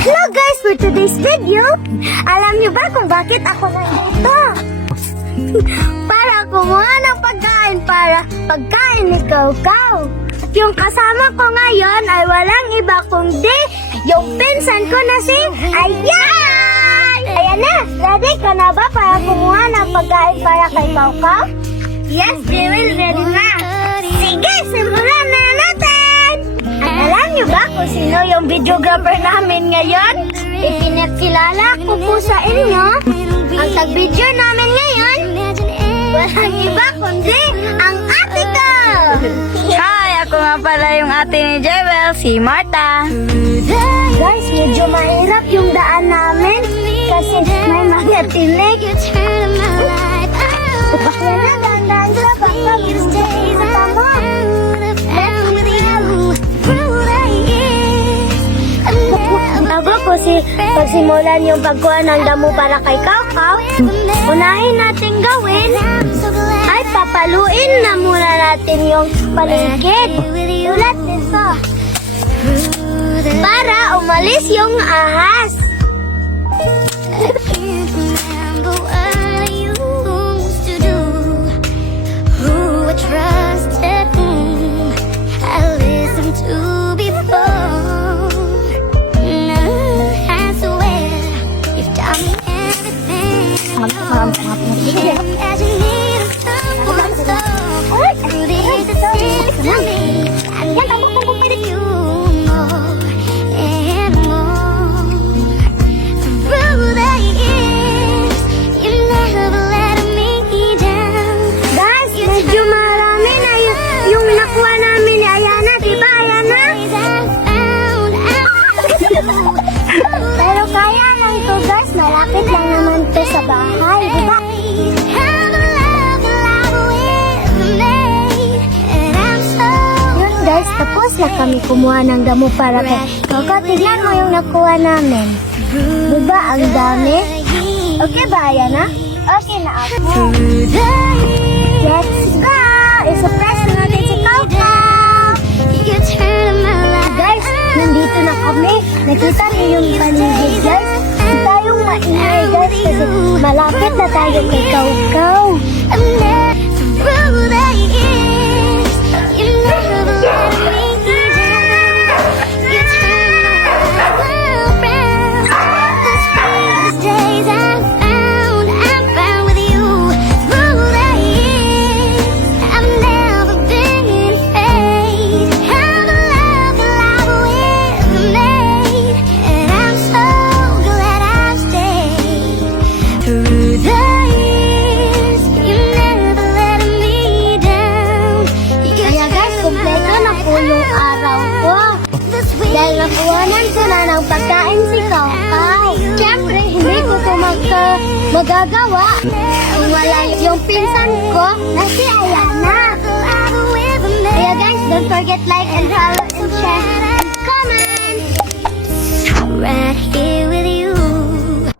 Hello guys, for today's video, alam niyo ba kung bakit ako nandito? Para kumuha ng pagkain para pagkain ni Kaw-Kaw. At yung kasama ko ngayon ay walang iba kundi yung pinsan ko na si Ayan! Ayan na, ready ka na ba para kumuha ng pagkain para kay Kaw-Kaw? Yes, Jewel, ready na. Sige, simulan na natin! At alam niyo ba kung sino yung videographer namin ngayon? Ipinakilala ko po sa inyo ang tag-video namin ngayon. Walang iba kundi ang ate ko! Hi! Ako nga pala yung ate ni Jewel, si Martha. Guys, medyo mahirap yung daan namin kasi may mga tinig. Bakla na, dahan-dahan ka, baka hindi matama. Bago ko pagsimulan yung pagkuha ng damo para kay Kaw-Kaw, unahin natin gawin ay papaluin na muna natin yung paligid. Tulad nito. Para umalis yung ahas. Pero kaya lang to guys, malapit lang naman to sa bahay, di ba? Yun guys, tapos na kami kumuha ng damo para kay Kaw-Kaw. Tignan mo yung nakuha namin. Di ba ang dami? Okay ba, Ayana? Okay na ako. Let's go! I-surprise na natin si Kaw-Kaw! Guys, nandito na kami. Nakita niyo yung paligid, guys. Huwag tayong maingay, guys, kasi malapit na tayo kay Kaw-Kaw. Dahil nakuhanan ko na ng pagkain si Kaw-Kaw. Siyempre, hindi ko ito magagawa kung wala yung pinsan ko na si Ayana. Kaya guys, don't forget like and follow and share.